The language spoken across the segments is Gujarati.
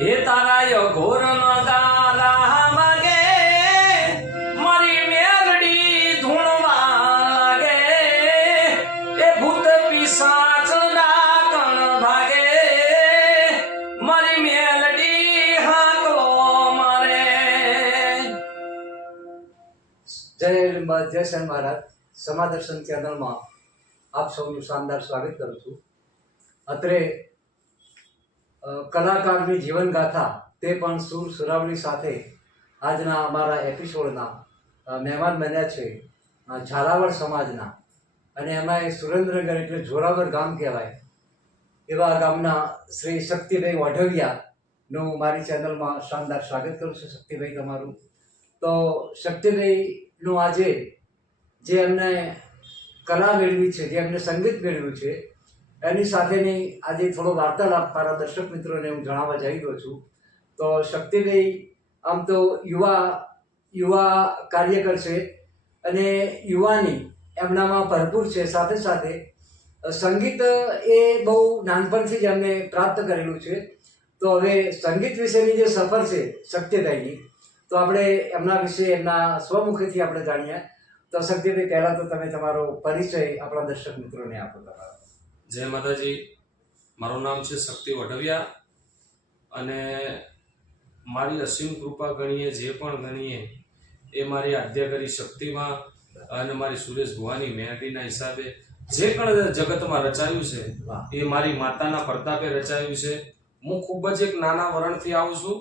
હે તારા ઘોર ગાલા માગે મારી મેલડી ધૂણવા ગે એ ભૂત પિશાચ ડાકણ ભાગે મારી મેલડી હાકો મારે. જય શ્રી મહારાજ. સમાદર્શન ચેનલમાં આપ સૌનું શાનદાર સ્વાગત કરું છું. અત્રે કલાકારની જીવનગાથા તે પણ સુર સુરાવલી સાથે આજના અમારા એપિસોડના મહેમાન બન્યા છે ઝાલાવાડ સમાજના, અને એમાં સુરેન્દ્રનગર એટલે જોરાવર ગામ કહેવાય એવા ગામના શ્રી શક્તિભાઈ વઢવિયાનું મારી ચેનલમાં શાનદાર સ્વાગત કરું છું. શક્તિભાઈ તમારું. તો શક્તિભાઈનું આજે જે એમને કલા મેળવી છે, જે એમને સંગીત મેળવ્યું છે, એની સાથેની આજે થોડો વાર્તાલાપ મારા દર્શક મિત્રોને હું જણાવવા જઈ રહ્યો છું. તો શક્તિભાઈ આમ તો યુવા કાર્યકર છે અને યુવાની એમનામાં ભરપૂર છે. સાથે સાથે સંગીત એ બહુ નાનપણથી જ એમને પ્રાપ્ત કરેલું છે. તો હવે સંગીત વિશેની જે સફર છે શક્તિભાઈની, તો આપણે એમના વિશે એમના સ્વમુખેથી આપણે જાણીએ. તો શક્તિભાઈ, પહેલાં તો તમે તમારો પરિચય આપણા દર્શક મિત્રોને આપો. તમારો જય માતાજી. મારું નામ છે શક્તિ વઢવિયા અને મારી અસીમ કૃપા ગણીએ જે પણ ગણીએ એ મારી આદ્યકરી શક્તિમાં અને મારી સુરેશ ભુવાની મેરડીના હિસાબે જે પણ જગતમાં રચાયું છે એ મારી માતાના પ્રતાપે રચાયું છે. હું ખૂબ જ એક નાના વરણથી આવું છું.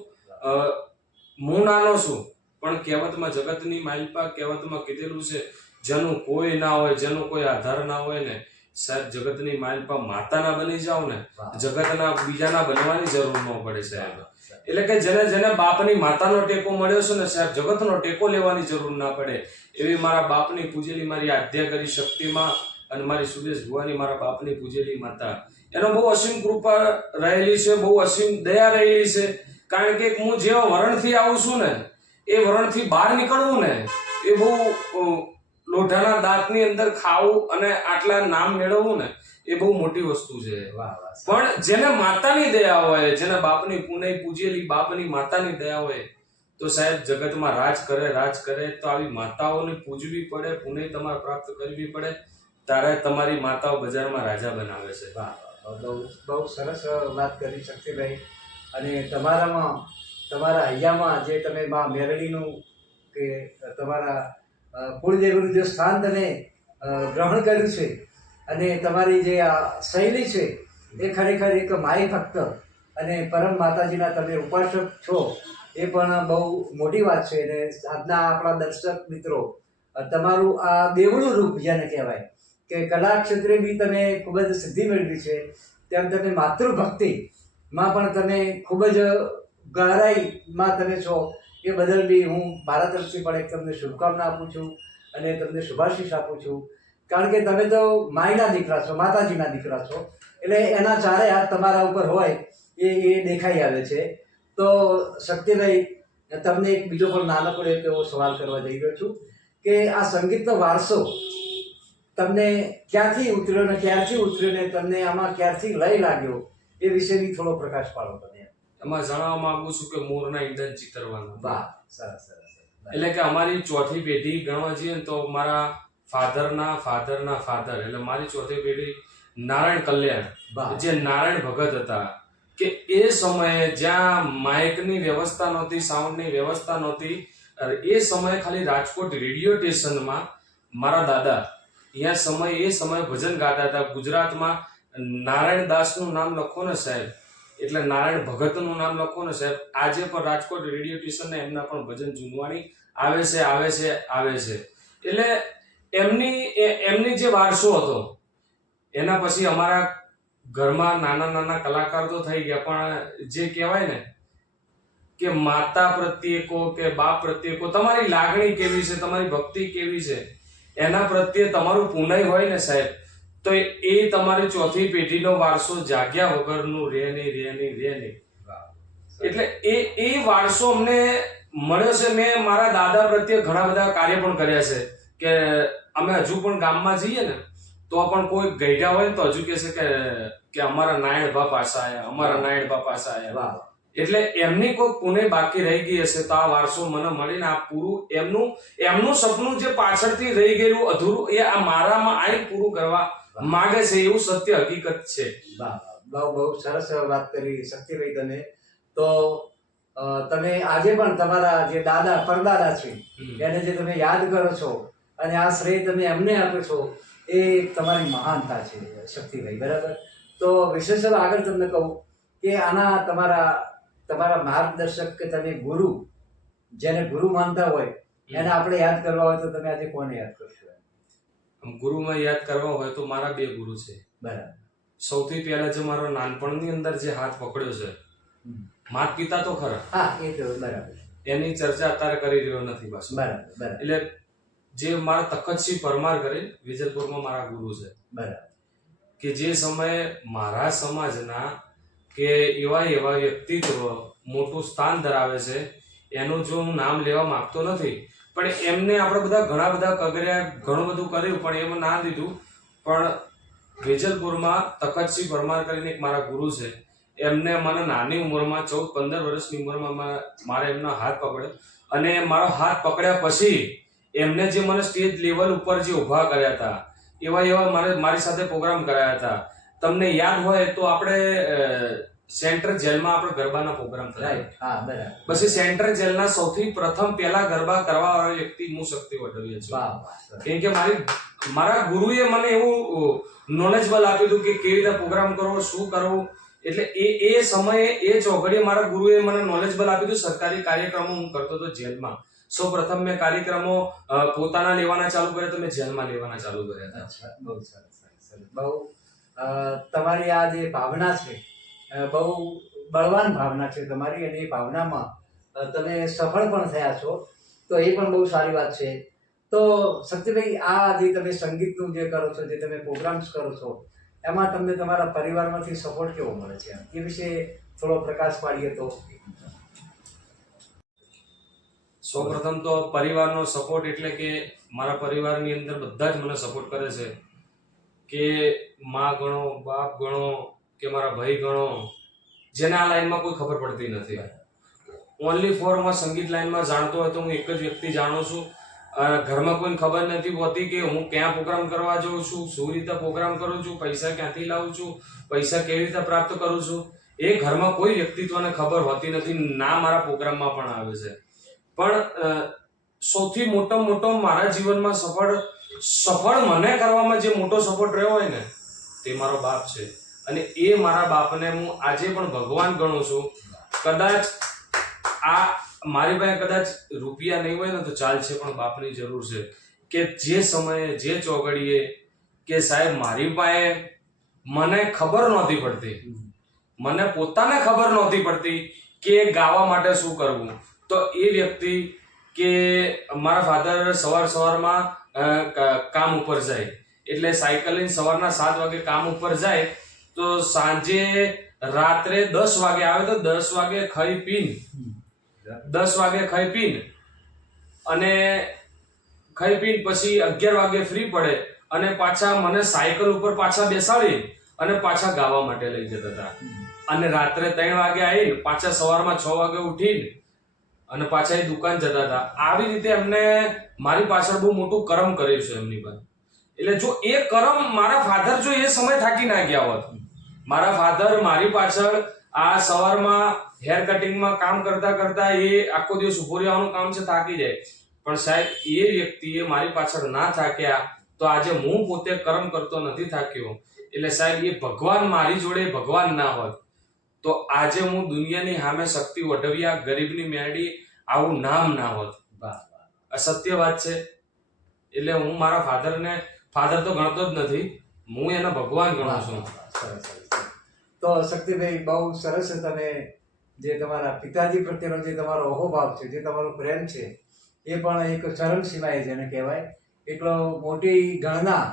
હું નાનો છું પણ કહેવતમાં જગતની માલિપા કહેવતમાં કીધેલું છે, જેનું કોઈ ના હોય, જેનો કોઈ આધાર ના હોય ને સાહેબ, જગતની માલિપા માતાના બની જાવ ને જગતના બીજાના બનવાની જરૂર ન પડે સાહેબ. એટલે કે જેને બાપની માતાનો ટેકો મળ્યો છે ને સાહેબ, જગતનો ટેકો લેવાની જરૂર ના પડે એવી મારા બાપની પૂજેલી મારી આદ્યકરી શક્તિમાં અને મારી સુરેશ ભુવાની મારા બાપની પૂજેલી માતા, એનો બહુ અસીમ કૃપા રહેલી છે, બહુ અસીમ દયા રહેલી છે. કારણ કે હું જેવા વરણથી આવું છું ને એ વરણથી બહાર નીકળવું ને એ બહુ લોઢાના દાંતની અંદર ખાવું અને આટલા નામ મેળવવું ને એ બહુ મોટી વસ્તુ છે. પણ જેને માતાની દયા હોય, જેને બાપની પુનઃ પૂજેલી બાપની માતાની દયા હોય તો સાહેબ જગતમાં રાજ કરે. તો આવી માતાઓને પૂજવી પડે, પુનઃ તમારે પ્રાપ્ત કરવી પડે, ત્યારે તમારી માતાઓ બજારમાં રાજા બનાવે છે. બહુ સરસ વાત કરી શક્તિભાઈ. અને તમારા હૈયામાં જે તમે મા મેરડીનું કે તમારા કુળદેવીનું જે સ્થાન તમે ગ્રહણ કર્યું છે અને તમારી જે આ શૈલી છે એ ખરેખર એક માઈ ભક્ત અને પરમ માતાજીના તમે ઉપાસક છો, એ પણ બહુ મોટી વાત છે. અને આજના આપણા દર્શક મિત્રો તમારું આ બેવડું રૂપ જેને કહેવાય કે કલા ક્ષેત્રે બી તમે ખૂબ જ સિદ્ધિ મેળવી છે, તેમ તમે માતૃભક્તિમાં પણ તમે ખૂબ જ ગહરાઈમાં તમે છો. એ બદલ બી હું મારા તરફથી પણ એક તમને શુભકામના આપું છું અને તમને શુભાશીષ આપું છું. કારણ કે તમે તો માયના દીકરા છો, માતાજીના દીકરા છો, એટલે એના ચારે હાથ તમારા ઉપર હોય એ દેખાઈ આવે છે. તો શક્તિભાઈ, તમને એક બીજો પણ નાનકડો એક એવો સવાલ કરવા જઈ રહ્યો છું કે આ સંગીતનો વારસો તમને ક્યાંથી ઉતર્યો ને તમને આમાં ક્યારથી લય લાગ્યો એ વિશેની થોડો પ્રકાશ પાડો તમે. એમાં જણાવવા માંગુ છું કે મોરના ઈંધણ ચિતરવાનું. વાહ, સરસ. એટલે કે અમારી ચોથી પેઢી ગણવા જઈએ ને તો મારા ફાધરના ફાધર એટલે મારી ચોથી પેઢી નારાયણ કલ્યાણ, જે નારાયણ ભગત હતા, કે એ સમયે જ્યાં માઇકની વ્યવસ્થા નહોતી, સાઉન્ડની વ્યવસ્થા નહોતી, એ સમયે ખાલી રાજકોટ રેડિયો સ્ટેશનમાં મારા દાદા એ સમયે ભજન ગાતા હતા. ગુજરાતમાં નારાયણ દાસનું નામ લખો ને સાહેબ, એટલે નારાયણ ભગતનું નામ લખો ને સાહેબ, આજે પણ રાજકોટ રેડિયો સ્ટેશન એમના પણ ભજન જુનવાણી આવે છે. એટલે એમની જે વારસો હતો એના પછી અમારા ઘરમાં નાના કલાકાર તો થઈ ગયા, પણ જે કહેવાય ને કે માતા પ્રત્યે કે બાપ પ્રત્યે તમારી લાગણી કેવી છે, તમારી ભક્તિ કેવી છે, એના પ્રત્યે તમારું પુનઃ હોય ને સાહેબ, તો એ તમારી ચોથી પેઢીનો વારસો જાગ્યા વગરનું રહે નહીં. એટલે એ વારસો અમને મળ્યો છે. મેં મારા દાદા પ્રત્યે ઘણા બધા કાર્ય પણ કર્યા છે કે અમે હજુ પણ ગામમાં જઈએ ને તો પણ કોઈ ગઈઢા હોય ને તો હજુ કહે છે કે અમારા નાયણ બા પાસા આવ્યા. એટલે એમની કોઈ પુણે બાકી રહી ગઈ હશે તો આ વારસો મને મળીને આ પૂરું એમનું સપનું જે પાછળથી રહી ગયેલું અધૂરું એ આ મારામાં આઈ પૂરું કરવા માંગે છે, એવું સત્ય હકીકત છે. બહુ સરસ વાત કરી શક્તિભાઈ તમે. તો તમે આજે પણ તમારા જે દાદા પરદાદા છે એને જે તમે યાદ કરો છો અને આ શ્રેય તમે એમને આપો છો એ તમારી મહાનતા છે શક્તિભાઈ, બરાબર. તો વિશેષ આગળ તમને કહું કે આના તમારા માર્ગદર્શક કે તમે ગુરુ, જેને ગુરુ માનતા હોય એને આપણે યાદ કરવા હોય તો તમે આજે કોને યાદ કરશો? ગુરુમાં યાદ કરવા હોય તો મારા 2 ગુરુ છે. બરાબર. સૌથી પહેલા જે મારો નાનપણની અંદર જે હાથ પકડ્યો છે, માતા પિતા તો ખરા, હા એ તો બરાબર, એની ચર્ચા અત્યારે કરી રહ્યો નથી પાછું. બરાબર. એટલે જે મારા તખતસિંહ પરમાર કરી વિજલપુરમાં મારા ગુરુ છે, બરાબર, કે જે સમયે મારા સમાજના કે એવા વ્યક્તિત્વ મોટું સ્થાન ધરાવે છે, એનું જો હું નામ લેવા માંગતો નથી, પણ એમને આપણે બધા ઘણા બધા કગર્યા, ઘણું બધું કર્યું પણ એમાં ના દીધું. પણ વેજલપુરમાં તખતસિંહ પરમાર કરીને એક મારા ગુરુ છે, એમને મને નાની ઉંમરમાં 14-15 વર્ષની ઉંમરમાં મારે એમનો હાથ પકડ્યો અને મારો હાથ પકડ્યા પછી એમને જે મને સ્ટેજ લેવલ ઉપર જે ઊભા કર્યા હતા, એવા મારી સાથે પ્રોગ્રામ કરાયા હતા. તમને યાદ હોય તો આપણે સેન્ટ્રલ જેલમાં આપણે ગરબાના પ્રોગ્રામ થયા. પછી સેન્ટ્રલ જેલના સૌથી પ્રથમ પહેલા ગરબા કરવા વાળો વ્યક્તિ હું શક્તિ વઢવિયા છું. કેમ કે મારા ગુરુએ મને એવું નોલેજબલ આપ્યું હતું કે કેવી રીતે પ્રોગ્રામ કરવો, શું કરવું. એટલે એ સમયે એ ચોઘડીએ મારા ગુરુએ મને નોલેજબલ આપ્યું હતું. સરકારી કાર્યક્રમો હું કરતો હતો જેલમાં. સૌ પ્રથમ મેં કાર્યક્રમો પોતાના લેવાના ચાલુ કર્યા તો મેં જેલમાં લેવાના ચાલુ કર્યા હતા. બહુ સરસ. બહુ તમારી આ જે ભાવના છે બહુ બળવાન ભાવના છે તમારી, અને એ ભાવનામાં તમે સફળ પણ થયા છો, તો એ પણ બહુ સારી વાત છે. તો શક્તિભાઈ, આ જે તમે સંગીતનું જે કરો છો, જે તમે પ્રોગ્રામ્સ કરો છો, એમાં તમને તમારા પરિવારમાંથી સપોર્ટ કેવો મળે છે એ વિશે થોડો પ્રકાશ પાડીએ તો. સૌપ્રથમ તો પરિવારનો સપોર્ટ એટલે કે મારા પરિવારની અંદર બધા જ મને સપોર્ટ કરે છે, કે માં ગણો, બાપ ગણો કે મારા ભાઈ ગણો, જેને આ લાઈનમાં કોઈ ખબર પડતી નથી. ઓનલી ફોર માં સંગીત લાઈનમાં જાણતો હોય તો હું એક જ વ્યક્તિ જાણું છું. ઘરમાં કોઈને ખબર નથી હોતી કે હું ક્યાં પ્રોગ્રામ કરવા જાઉં છું, શું રીતે પ્રોગ્રામ કરું છું, પૈસા ક્યાંથી લાવું છું, પૈસા કેવી રીતે પ્રાપ્ત કરું છું, એ ઘરમાં કોઈ વ્યક્તિત્વને ખબર હોતી નથી, ના મારા પ્રોગ્રામમાં પણ આવે છે. પણ સૌથી મોટો મારા જીવનમાં સફળ મને કરવામાં જે મોટો સપોર્ટ રહ્યો હોય ને, તે મારો બાપ છે. અને એ મારા બાપને હું આજે પણ ભગવાન ગણું છું. કદાચ આ મારી પાસે કદાચ રૂપિયા નહીં હોય ને તો ચાલશે, પણ બાપની જરૂર છે. કે જે સમયે જે ચોઘડીએ કે સાહેબ મારી પાસે મને ખબર નહોતી પડતી, મને પોતાને ખબર નહોતી પડતી કે ગાવા માટે શું કરવું, તો એ વ્યક્તિ કે મારા ફાધર સવારમાં કામ ઉપર જાય, એટલે સાયકલ લઈને સવારના 7 વાગે કામ ઉપર જાય તો સાંજે રાત્રે 10 વાગે આવે તો 10 વાગે ખાઈ પીને 10 વાગે ખાઈ પીને પછી 11 વાગે ફ્રી પડે અને પાછા મને સાયકલ ઉપર પાછા બેસાડી અને પાછા ગાવા માટે લઈ જતા હતા. અને રાત્રે 3 વાગે આવીને પાછા સવારમાં 6 વાગે ઉઠીને અને પાછા એ દુકાન જતા હતા. આવી રીતે એમને મારી પાછળ બહુ મોટું કર્મ કર્યું છે એમની પાસે. એટલે જો એ કર્મ મારા ફાધર જો એ સમય થાકી ના ગયા હોત, મારા ફાધર મારી પાછળ આ સવારમાં હેર કટિંગમાં કામ કરતા એ આખો દિવસ ઉભો રહેવાનું કામ છે, થાકી જાય, પણ સાહેબ એ વ્યક્તિએ મારી પાછળ ના થાક્યા તો આજે હું પોતે કર્મ કરતો નથી થાક્યો. એટલે સાહેબ એ ભગવાન મારી જોડે ભગવાન ના હોત તો આજે હું દુનિયાની સામે શક્તિ વઢવિયા ગરીબની મેરડી આવું નામ ના હોત. આ સત્ય વાત છે. એટલે હું મારા ફાધર તો ગણતો જ નથી, હું એના ભગવાન ગણું છું. તો શક્તિભાઈ, બહુ સરસ તમે જે તમારા પિતાજી પ્રત્યેનો જે તમારો અહોભાવ છે, જે તમારો પ્રેમ છે, એ પણ એક ચરમ સીમાએ જેને કહેવાય એટલો મોટી ગણના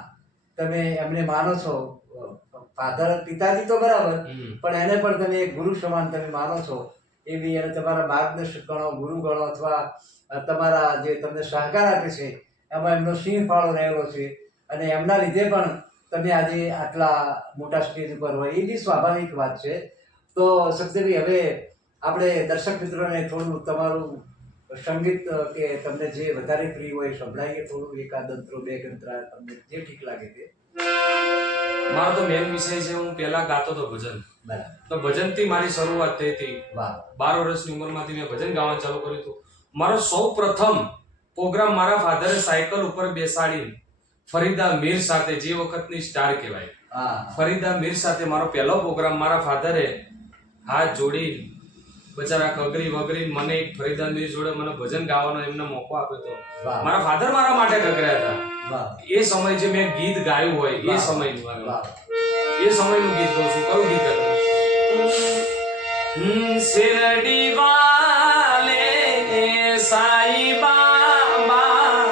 તમે એમને માનો છો. પિતાજી તો બરાબર, પણ એને પણ તમે એક ગુરુ સમાન તમે માનો છો. એવી એને તમારા માર્ગદર્શક ગણો, ગુરુ ગણો, અથવા તમારા જે તમને સહકાર આપે છે એમાં એમનો સિંહ ફાળો રહેલો છે. અને એમના લીધે પણ તમે આજે આટલા મોટા સ્ટેજ ઉપર હોય, એ બી સ્વાભાવિક વાત છે. તો શક્તિભાઈ, હવે આપણે દર્શક મિત્રોને થોડું તમારું સંગીત કે તમને જે વધારે પ્રિય હોય સંભળાવીએ થોડું એકાદ અંતરો બે અંતરા તમને જે ઠીક લાગે તે. મારો તો મેન વિષય છે, હું પહેલા ગાતો હતો ભજન. બરાબર. તો ભજનથી મારી શરૂઆત થઈ હતી. વાહ. 12 વર્ષની ઉંમરમાંથી મેં ભજન ગાવાનું ચાલુ કર્યું હતું. મારો સૌ પ્રથમ પ્રોગ્રામ મારા ફાધરે સાયકલ ઉપર બેસાડી ફરીદા મીર સાથે, જે વખતની સ્ટાર કહેવાય, હા. ફરીદા મીર સાથે મારો પહેલો પ્રોગ્રામ મારા ફાધરે હાથ જોડી બચારા કગરી વગરી મને એક ફરીદા મીર જોડે મને ભજન ગાવાનો એમને મોકો આપ્યો હતો. વાહ. મારા ફાધર મારા માટે ગગર્યા હતા. વાહ. એ સમય જે મેં ગીત ગાયું હોય એ સમયનું વાહ. એ સમયનું ગીત ગાઉં છું. કયું ગીત હતું? શિરડી વાલે સાઈ બાબા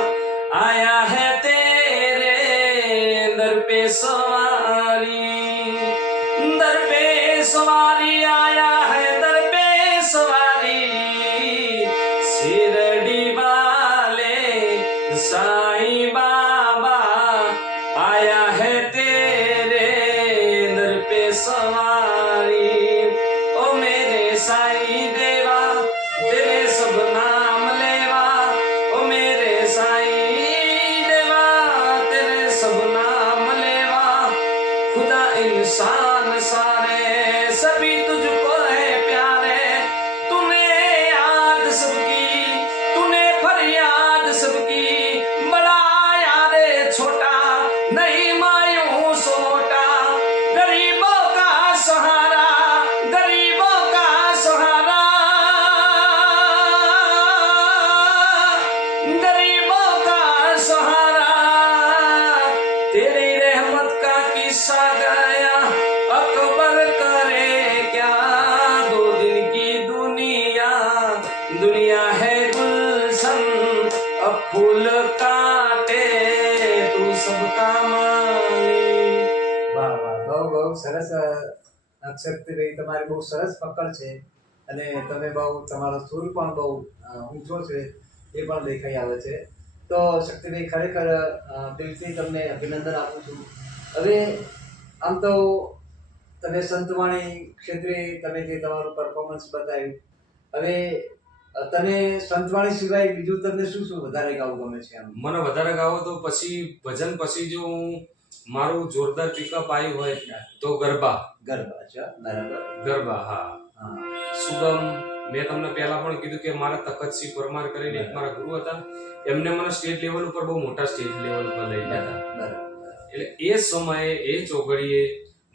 આયા હૈ તેરે દર पे सवारी आया है दर पे सवारी शिरडी वाले साईं बाबा आया है तेरे दर पे सवारी ओ मेरे साईं देवा तेरे सब नाम लेवा ओ मेरे साईं देवा तेरे सब नाम लेवा खुदा इंसान सारे सभी तुझको है प्यारे तूने याद सबकी तूने फरियाद सबकी बड़ा यारे छोटा नहीं मायूस होता गरीबों का सहारा गरीबों का सहारा गरीबों का सहारा तेरी रहमत का किस्सा गाया अकबर करे क्या दो दिन की दुनिया दुनिया है गुलशन अब फूल काटे तू सबका माली. વાહ વાહ, બહુ સરસ અક્ષરભાઈ, તમારી બહુ સરસ પકડ છે અને તમે બહુ તમારો સુર પણ બહુ ઊંચો છે એ પણ દેખાઈ આવે છે. તો શક્તિભાઈ ખરેખર દિલથી તમને અભિનંદન આપું છું. હવે આમ તો તમે સંતવાણી ક્ષેત્રે તમે જે તમારું પરફોર્મન્સ બતાવ્યું, હવે તમે સંતવાણી સિવાય બીજું તમને શું શું વધારે ગાવું ગમે છે? આમ મને વધારે ગાવો તો પછી ભજન પછી જો હું મારું જોરદાર પિકઅપ આવ્યું હોય તો ગરબા. ગરબા છે, બરાબર. ગરબા, હા. હા. સુગમ, મેં તમને પહેલા પણ કીધું કે મારા તખતસિંહ પરમાર કરીને એક મારા ગુરુ હતા, એમને મને સ્ટેટ લેવલ ઉપર બહુ મોટા સ્ટેજ લેવલ ઉપર લઈ ગયા હતા. બરાબર. એટલે એ સમયે એ ચોઘડીએ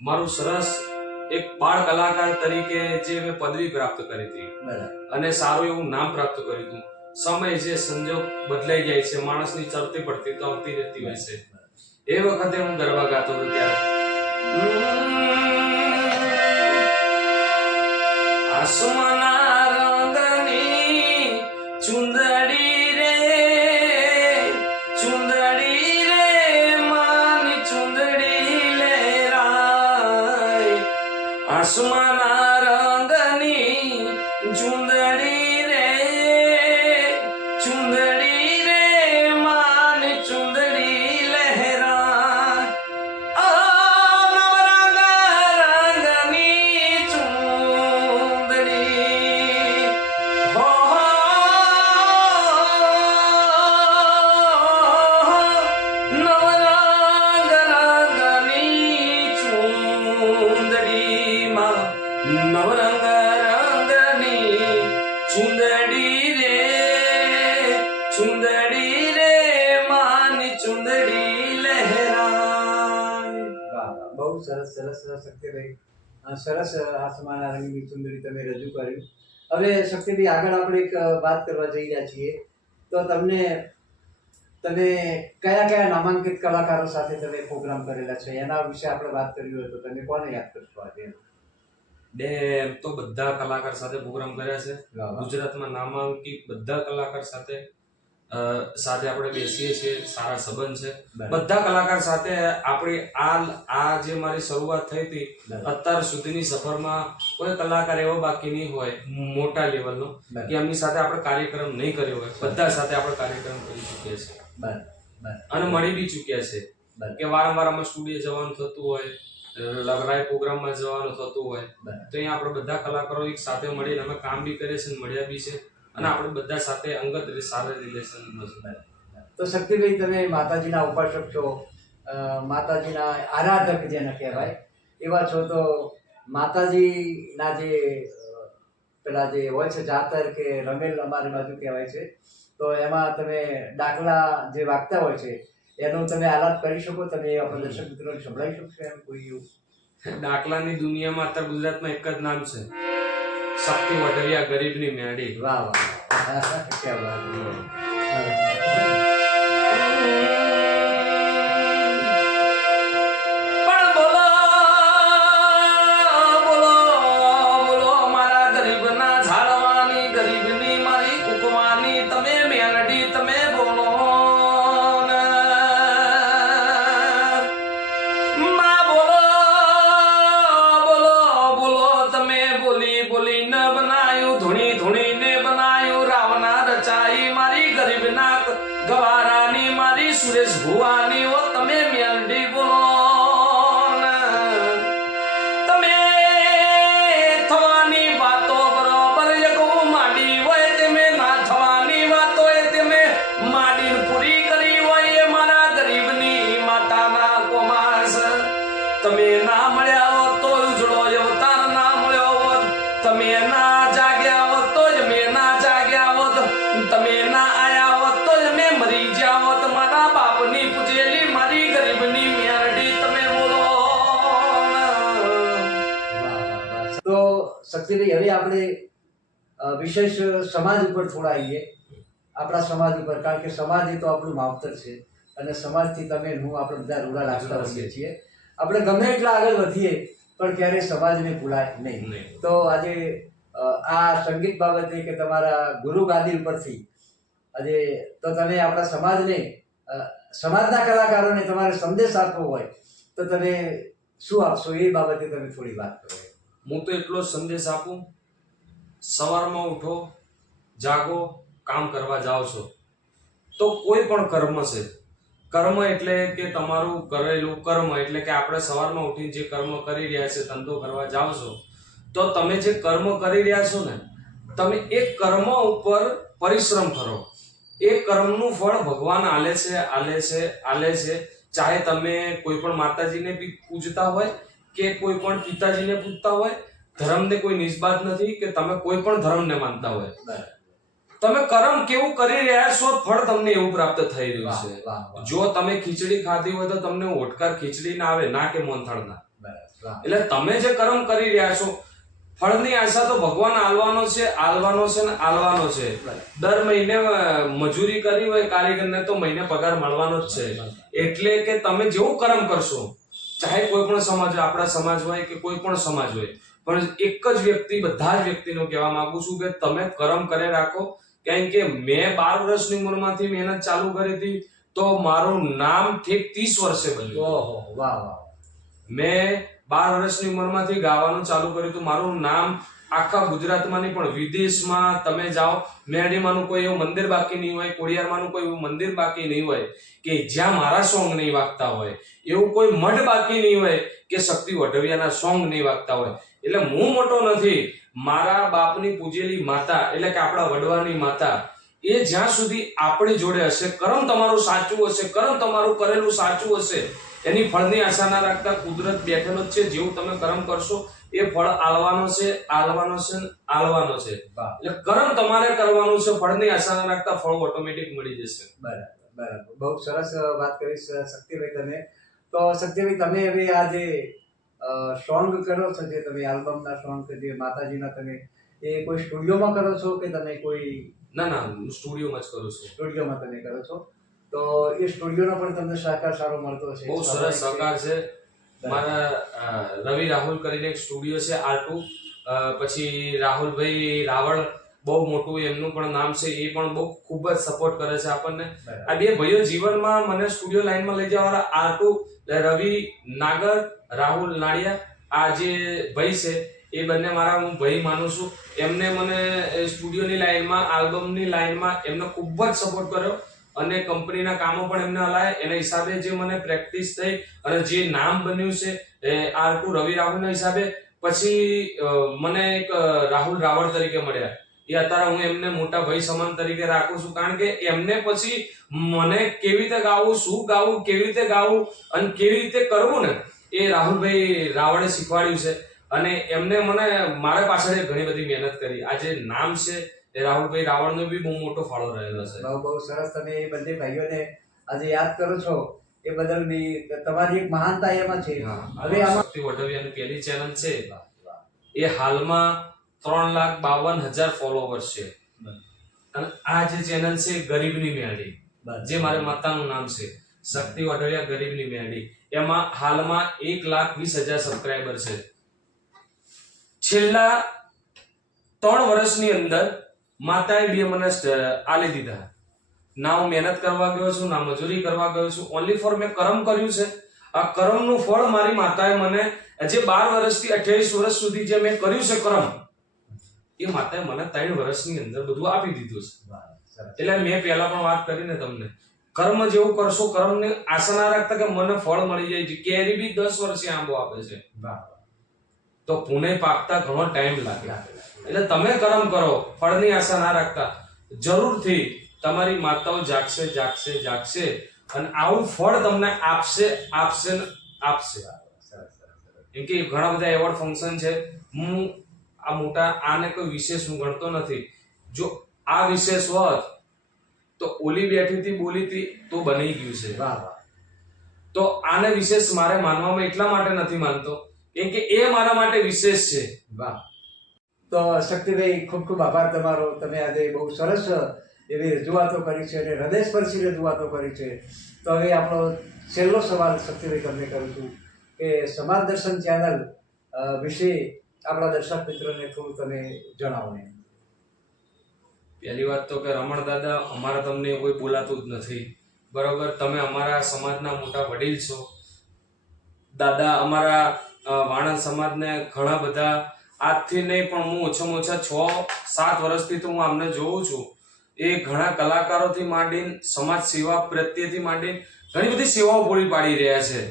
મારું સરસ એક બાળ કલાકાર તરીકે જે મેં પદવી પ્રાપ્ત કરી હતી બરાબર. અને સારું એવું નામ પ્રાપ્ત કર્યું હતું. સમય જે સંજોગ બદલાઈ જાય છે, માણસની ચડતી પડતી તો આવતી રહેતી હોય છે. એ વખતે હું ગરબા ગાતો હતો ત્યારે આસમાના રંગની ચુંદડી રે માની ચુંદડી લહેરાય આસમાના રંગની ચુંદડી રે માની ચુંદડી લહેરાય નવરંગની ચુંદડી હો નવરંગની ચુંદડીમાં નવરંગ રંગની ચુંદડી રે માની ચુંદડી લહેરાય. વાહ વાહ, બહુ સરસ સરસ શક્તિભાઈ, સરસ આસમાના રંગની ચુંદડી તમે રજૂ કર્યું. હવે શક્તિભાઈ આગળ આપણે એક વાત કરવા જઈ રહ્યા છીએ. તો તમે કયા કયા નામાંકિત કલાકારો સાથે તમે પ્રોગ્રામ કરેલા છે એના વિશે આપણે વાત કરવી હોય તો તમે કોને યાદ કરશો આજે? એમ તો બધા કલાકાર સાથે પ્રોગ્રામ કર્યા છે. વાહ વાહ. ગુજરાતમાં નામાંકિત બધા કલાકાર સાથે આપણે બેસીએ છીએ, સારા સંબંધ છે બરાબર. બધા કલાકાર સાથે. આપણે આ જે મારી શરૂઆત થઈ હતી બરાબર. અત્યાર સુધીની સફરમાં કોઈ કલાકાર એવો બાકી નહીં હોય મોટા લેવલનો બરાબર. કે એમની સાથે આપણે કાર્યક્રમ નહીં કર્યો હોય. બધા સાથે આપણે કાર્યક્રમ કરી ચૂક્યા છે બરાબર. અને મળી બી ચૂક્યા છે બરાબર. કે વારંવાર અમે સ્ટુડિયો જવાનું થતું હોય લવરાય પ્રોગ્રામમાં જવાનું થતું હોય બરાબર. તો અહીંયા આપણે બધા કલાકારો એક સાથે મળીને અમે કામ બી કરીએ છીએ મળ્યા બી છે અને આપણે બધા સાથે અંગત સારા રિલેશન છે. તો શક્તિભાઈ તમે માતાજીના ઉપાસક છો, માતાજીના આરાધક જેને કહેવાય એવા છો, તો માતાજીના જે પેલા જે હોય છે જાતર કે રમેલ અમારી બાજુ કહેવાય છે, તો એમાં તમે ડાકલા જે વાગતા હોય છે એનું તમે આલાપ કરી શકો, તમે આપણા દર્શક મિત્રોને સંભળાવી શકશો એમ કોઈ એવું? દાખલાની દુનિયામાં અત્યારે ગુજરાતમાં એક જ નામ છે, શક્તિ વઢવિયા ગરીબની મેળી. વાહ વાહ ક્યાં વાત છે. પણ બોલો બોલો બોલો મારા ગરીબના ઝાડવાની ગરીબની મારી કુકવાની તમે મેલડી તમે બોલો ને. માં બોલો બોલો બોલો તમે બોલી બોલીને બનાયું ધૂણી ધૂણીને બનાયું રાવના રચાઈ મારી ગરીબના ગવારાની મારી સુરેશ ભુવાની ઓ તમે મેલડી બોલો ને. તમે થવાની વાતો બરોબર એકું માંડી હોય તમે ના થવાની વાતો એ તમે માંડીને પૂરી કરી હોય એ મારા ગરીબની માતાના કોમાસ. તમે ના મળ્યા હો તો ઉજળો અવતાર ના મળ્યો હોત, તમે ના જાગ્યા હોત તો જ મેં ના જાગ્યા હોત, તમે ના આયા હોત તો જ મેં મરી ગયા હોત. મારા બાપની પૂજેલી મારી ગરીબની મેરડી તમે બોલો ને. તો શક્તિભાઈ હવે આપણે વિશેષ સમાજ ઉપર થોડા આવીએ, આપણા સમાજ ઉપર, કારણ કે સમાજ એ તો આપણું માવતર છે અને સમાજથી તમે હું આપણે બધા રૂડા લાગતા હોઈએ છીએ. આપણે ગમે એટલા આગળ વધીએ પણ ક્યારેય સમાજને ભૂલાય નહીં. તો આજે આ સંગીત બાબતે કે તમારા ગુરુ ગાદી ઉપરથી આજે તો તમે આપણા સમાજને સમાજના કલાકારોને તમારે સંદેશ આપવો હોય તો તમે શું આપશો એ બાબતે તમે થોડી વાત કરો. હું તો એટલો જ સંદેશ આપું, સવારમાં ઉઠો, જાગો, કામ કરવા જાઓ છો તો કોઈ પણ કર્મ છે, કર્મ એટલે કે તમારું કરેલું કર્મ એટલે કે આપણે સવારમાં ઉઠીને જે કર્મ કરી રહ્યા છે, ધંધો કરવા જાઓ છો તો તમે જે કર્મ કરી રહ્યા છો ને તમે એ કર્મ ઉપર પરિશ્રમ કરો, એ કર્મનું ફળ ભગવાન આલે છે આલે છે આલે છે. ચાહે તમે કોઈ પણ માતાજીને બી પૂજતા હોય કે કોઈ પણ પિતાજીને પૂજતા હોય, ધર્મને કોઈ નિસ્બાત નથી કે તમે કોઈ પણ ધર્મને માનતા હોય, તમે કર્મ કેવું કરી રહ્યા છો ફળ તમને એવું પ્રાપ્ત થઈ રહ્યું છે. જો તમે ખીચડી ખાધી હોય તો તમને ઓટકાર ખીચડી ના આવે ના કે મોનથળ ના. એટલે તમે જે કર્મ કરી રહ્યા છો ફળની આશા તો ભગવાન આલવાનો છે આલવાનો છે ને આલવાનો છે. દર મહિને મજૂરી કરી હોય કારીગરને તો મહિને પગાર મળવાનો જ છે. એટલે કે તમે જેવું કર્મ કરશો, ચાહે કોઈ પણ સમાજ હોય, આપણા સમાજ હોય કે કોઈ પણ સમાજ હોય, પણ એક જ વ્યક્તિ બધા જ વ્યક્તિનો કહેવા માંગુ છું કે તમે કર્મ કરે રાખો. કારણ કે મેં 12 વર્ષની ઉંમરમાંથી મહેનત ચાલુ કરી હતી તો મારું નામ ઠીક 30 વર્ષે બન્યું. મેં 12 વર્ષની ઉંમરમાંથી ગાવાનું ચાલુ કર્યું તો મારું નામ આખા ગુજરાતમાં નહીં પણ વિદેશમાં તમે જાઓ, મેરડીમાંનું કોઈ એવું મંદિર બાકી નહીં હોય, કોડિયારમાંનું કોઈ એવું મંદિર બાકી નહીં હોય કે જ્યાં મારા સોંગ નહીં વાગતા હોય, એવું કોઈ મઠ બાકી નહીં હોય કે શક્તિ વઢવિયાના સોંગ નહીં વાગતા હોય. એટલે હું મોટો નથી, મારા બાપની પૂજેલી માતા એટલે કે આપણા વડવાની માતા એ જ્યાં સુધી આપણી જોડે હશે, કર્મ તમારું સાચું હશે, કર્મ તમારું કરેલું સાચું હશે, એની ફળની આશા ના રાખતા કુદરત બેઠેલો જ છે. જેવું તમે કર્મ કરશો એ ફળ આલવાનો છે આલવાનો છે આલવાનો છે. એટલે કર્મ તમારે કરવાનું છે, ફળની આશા ના રાખતા ફળ ઓટોમેટિક મળી જશે. બરાબર, બહુ સરસ વાત કરી શક્તિભાઈ તમે. તો શક્તિભાઈ તમે હવે આ જે સોંગ કરો છો, જે તમે આલ્બમના સોંગ જે માતાજીના, તમે એ કોઈ સ્ટુડિયોમાં કરો છો કે તમે કોઈ? ના હું સ્ટુડિયોમાં જ કરું છું. સ્ટુડિયોમાં તમે કરો છો તો એ સ્ટુડિયોનો પણ તમને સહકાર સારો મળતો છે? બહુ સરસ સહકાર છે. મારા રવિ રાહુલ કરીને એક સ્ટુડિયો છે R2, પછી રાહુલભાઈ રાવળ બહુ મોટું એમનું પણ નામ છે, એ પણ બહુ ખૂબ જ સપોર્ટ કરે છે આપણને. આ બે ભાઈઓ જીવનમાં મને સ્ટુડિયો લાઈનમાં લઈ જવાવાળા R2 રવિ નાગર, રાહુલ નાળિયા, આ જે ભાઈ છે એ બંને મારા હું ભાઈ માનું છું. એમને મને સ્ટુડિયોની લાઈનમાં, આલ્બમની લાઈનમાં એમને ખૂબ જ સપોર્ટ કર્યો અને કંપનીના કામો પણ એમને હલાય. એના હિસાબે જે મને પ્રેક્ટિસ થઈ અને જે નામ બન્યું છે એ R2 રવિ રાહુલના હિસાબે પછી મને એક રાહુલ રાવળ તરીકે મળ્યા. એ અત્યારે હું એમને મોટા ભાઈ સમાન તરીકે રાખું છું, કારણ કે એમને પછી મને કેવી રીતે ગાવું, શું ગાવું, કેવી રીતે ગાવું અને કેવી રીતે કરવું ને એ રાહુલભાઈ રાવળે શીખવાડ્યું છે. અને એમને મને મારા પાછળ ઘણી બધી મહેનત કરી. આ જે નામ છે એ રાહુલભાઈ રાવળનો બી બહુ મોટો ફાળો રહેલો છે. બહુ સરસ. તમે એ બંને ભાઈઓને આજે યાદ કરો છો એ બદલ બી તમારી એક મહાનતા એમાં છે. હવે આમાં શક્તિ વઢવિયાની પહેલી ચેનલ છે એ હાલમાં 3,52,000 ફોલોવર્સ છે. અને આ જે ચેનલ છે ગરીબની મેળી, જે મારા માતાનું નામ છે શક્તિ વઢવિયા ગરીબની મેળી, એમાં હાલમાં 1,20,000 સબસ્ક્રાઇબર છે. છેલ્લા 3 વર્ષની અંદર માતાએ બે મને આલી દીધા. ના હું મહેનત કરવા ગયો છું, ના મજૂરી કરવા ગયો છું, ઓનલી ફોર મેં કર્મ કર્યું છે. આ કર્મનું ફળ મારી માતાએ મને જે 12 વર્ષથી 28 વર્ષ સુધી જે મેં કર્યું છે કર્મ, એ માતાએ મને 3 વર્ષની અંદર બધું આપી દીધું છે. એટલે મેં પહેલા પણ વાત કરીને તમને, કર્મ જેવું કરશો, કર્મને આશા ના રાખતા કે મને ફળ મળી જાય છે. કેરી બી 10 વર્ષે આંબો આપે છે, તો પુણે પાકતા ઘણો ટાઈમ લાગે. એટલે તમે કર્મ કરો, ફળની આશા ના રાખતા. જરૂરથી તમારી માતાઓ જાગશે જાગશે જાગશે અને આવું ફળ તમને આપશે આપશે ને આપશે. કેમ કે ઘણા બધા એવોર્ડ ફંક્શન છે. હું આ મોટા આને કોઈ વિશેષ હું ગણતો નથી. જો આ વિશેષ હોત તો ઓલી બેઠી હતી બોલી હતી તો બની ગયું છે. તો આને વિશેષ મારે માનવામાં એટલા માટે નથી માનતો કેમ કે એ મારા માટે વિશેષ છે. વાહ. તો શક્તિભાઈ ખૂબ ખૂબ આભાર તમારો. તમે આજે બહુ સરસ એવી રજૂઆતો કરી છે અને હૃદયસ્પર્શી રજૂઆતો કરી છે. તો હવે આપણો છેલ્લો સવાલ શક્તિભાઈ તમને કરું છું કે સમાજ દર્શન ચેનલ વિશે આપણા દર્શક મિત્રોને થોડું તમે જણાવો ને. પહેલી વાત તો કે રમણ દાદા, અમારા તમને કોઈ બોલાતું જ નથી, બરોબર? તમે અમારા સમાજના મોટા વડીલ છો. દાદા અમારા વાણંદ સમાજને ઘણા બધા આજથી નહીં પણ હું ઓછામાં ઓછા 6-7 વર્ષથી તો હું આમને જોઉં છું. એ ઘણા કલાકારોથી માંડીને સમાજ સેવા પ્રત્યેથી માંડીને ઘણી બધી સેવાઓ પૂરી પાડી રહ્યા છે.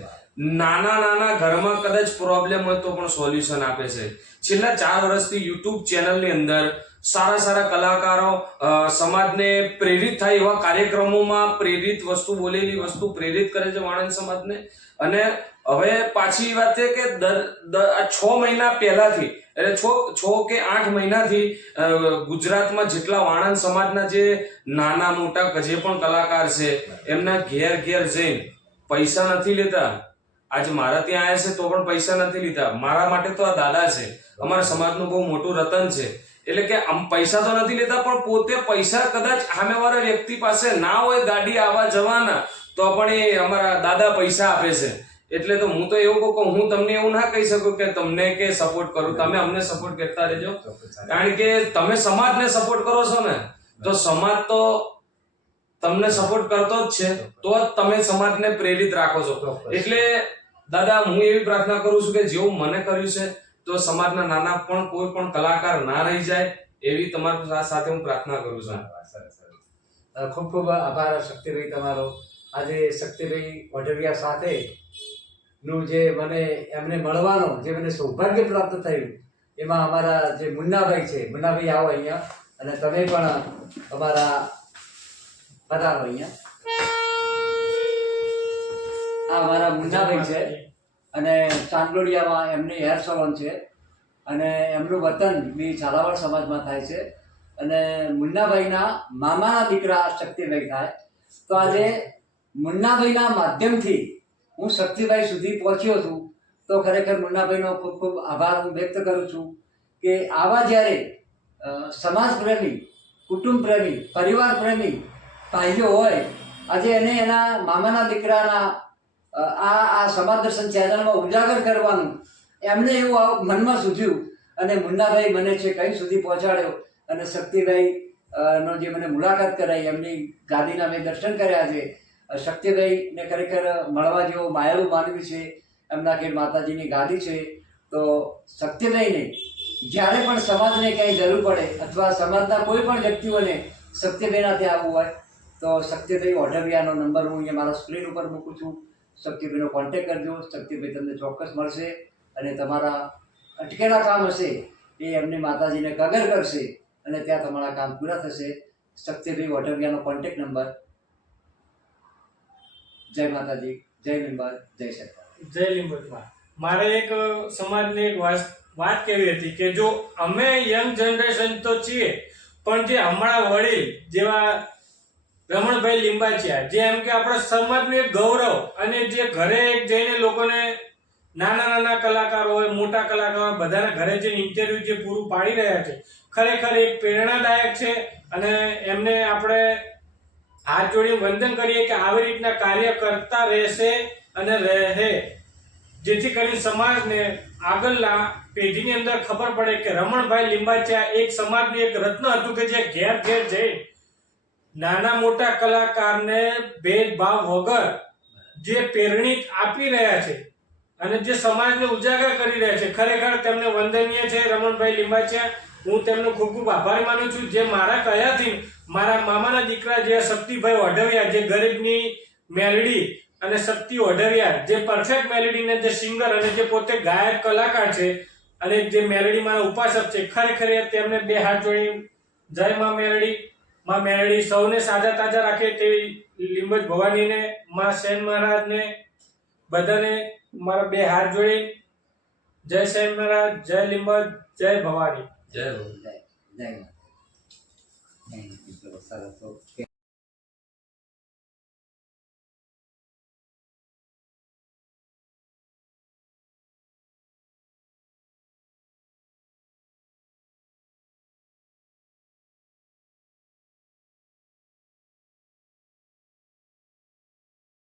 નાના નાના ઘરમાં કદાચ પ્રોબ્લેમ હોય તો પણ સોલ્યુશન આપે છે. છેલ્લા 4 વર્ષથી યુટ્યુબ ચેનલની અંદર સારા સારા કલાકારો સમાજને પ્રેરિત થાય એવા કાર્યક્રમોમાં પ્રેરિત વસ્તુ, બોલેલી વસ્તુ પ્રેરિત કરે છે વાણંદ સમાજને. અને હવે પાછી વાત છે કે 6 મહિના પહેલાથી, એટલે 6 કે 8 મહિનાથી ગુજરાતમાં જેટલા વાણંદ સમાજના જે નાના મોટા જે પણ કલાકાર છે એમના ઘેર ઘેર જઈને પૈસા નથી લેતા. આજે મારા ત્યાં આવ્યા છે તો પણ પૈસા નથી લીધા. મારા માટે તો આ દાદા છે, અમારા સમાજનું બહુ મોટું રતન છે. એટલે કે પૈસા તો નથી લેતા પણ પોતે પૈસા કદાચ સામેવાળા વ્યક્તિ પાસે ના હોય ગાડી આવવા જવાના તો પણ એ અમારા દાદા પૈસા આપે છે. એટલે તો હું તો એવું કહું, હું તમને એવું ના કહી શકું કે તમને કે સપોર્ટ કરું. તમે અમને સપોર્ટ કરતા રહેજો, કારણ કે તમે સમાજને સપોર્ટ કરો છો ને તો સમાજ તો તમને સપોર્ટ કરતો જ છે, તો જ તમે સમાજને પ્રેરિત રાખો છો. એટલે દાદા હું એવી પ્રાર્થના કરું છું કે જેવું મને કર્યું છે તો સમાજના નાના પણ કોઈ પણ કલાકાર ના રહી જાય એવી તમારી સાથે હું પ્રાર્થના કરું છું. ખૂબ ખૂબ આભાર શક્તિભાઈ તમારો. આજે શક્તિભાઈ વઢવિયા સાથે નું જે મને એમને મળવાનો જે મને સૌભાગ્ય પ્રાપ્ત થયું એમાં અમારા જે મુન્નાભાઈ છે, મુન્નાભાઈ આવો અહીંયા અને તમે પણ અમારા પધારો અહીંયા. આ અમારા મુન્નાભાઈ છે અને ચાંદલોડિયામાં એમની હેર સલોન છે અને એમનું વતન બી ઝાલાવાડ સમાજમાં થાય છે અને મુન્નાભાઈના મામાના દીકરા શક્તિભાઈ થાય. તો આજે મુન્નાભાઈના માધ્યમથી હું શક્તિભાઈ સુધી પહોંચ્યો છું. તો ખરેખર મુન્નાભાઈનો ખૂબ ખૂબ આભાર હું વ્યક્ત કરું છું કે આવા જ્યારે સમાજ પ્રેમી, કુટુંબ પ્રેમી, પરિવાર પ્રેમી ભાઈઓ હોય, આજે એને એના મામાના દીકરાના આ સમાજ દર્શન ચેનલમાં ઉજાગર કરવાનું એમને એવું મનમાં સૂઝ્યું અને મુન્નાભાઈ મને છે કઈ સુધી પહોંચાડ્યો અને શક્તિભાઈ નો જે મને મુલાકાત કરાઈ, એમની ગાદીના મેં દર્શન કર્યા છે. શક્તિભાઈને ખરેખર મળવા જેવો માયાળુ માનવી છે. એમના કે માતાજીની ગાદી છે. તો શક્તિભાઈને જ્યારે પણ સમાજને ક્યાંય જરૂર પડે અથવા સમાજના કોઈ પણ વ્યક્તિઓને શક્તિભાઈના ત્યાં આવવું હોય તો શક્તિભાઈ ઓઢવિયાનો નંબર હું અહીંયા મારા સ્ક્રીન ઉપર મૂકું છું. શક્તિભાઈનો કોન્ટેક કરજો. શક્તિભાઈ તમને ચોક્કસ મળશે અને તમારા અટકેલા કામ હશે એ એમની માતાજીને કગર કરશે અને ત્યાં તમારા કામ પૂરા થશે. શક્તિભાઈ ઓઢવિયાનો કોન્ટેક નંબર. જય માતાજી, જય લીંબર, જય સરકાર. જય લીંબતમાં. મારે એક સમાજની એક વાત કહેવી હતી કે જો અમે યંગ જનરેશન તો છીએ, પણ જે હમણાં વડીલ જેવા રમણભાઈ લીંબાચિયા, જે એમ કે આપણા સમાજનું એક ગૌરવ, અને જે ઘરે જઈને લોકોને નાના નાના કલાકારો હોય, મોટા કલાકારો હોય, બધાના ઘરે જઈને ઇન્ટરવ્યુ જે પૂરું પાડી રહ્યા છે, ખરેખર એક પ્રેરણાદાયક છે. અને એમને આપણે હાથ જોડીને વંદન કરીએ કે આવી રીતના કાર્ય કરતા રહેશે અને રહે, જેથી કરીને સમાજને આગળના પેઢીની અંદર ખબર પડે કે રમણભાઈ લીંબાચિયા એક સમાજનું એક રત્ન હતું કે જે ઘેર ઘેર જઈ નાના મોટા કલાકારને ભેદભાવ વગર જે પ્રેરણિત આપી રહ્યા છે અને જે સમાજને ઉજાગર કરી રહ્યા છે. ખરેખર તેમને વંદનીય છે રમણભાઈ લીંબાચિયા. હું તેમનો ખૂબ ખૂબ આભાર માનું છું. જે મારા કયાથી મારા મામાના દીકરા જે શક્તિભાઈ ઓઢવિયા, જે ગરીબની મેલડી, અને શક્તિ ઓઢવિયા જે પરફેક્ટ મેલેડીના જે સિંગર અને જે પોતે ગાયક કલાકાર છે અને જે મેલેડીમાં ઉપાસક છે, ખરેખર તેમને બે હાથ જોડી જય માં મેલડી. માં મેલડી સૌને સાજા તાજા રાખે તેવી લીંબજ ભવાનીને, માં સેન મહારાજને, બધાને મારા બે હાથ જોડી જય સેન મહારાજ, જય લીંબજ, જય ભવાની. જય જય જય માતા. સરસ. ઓકે.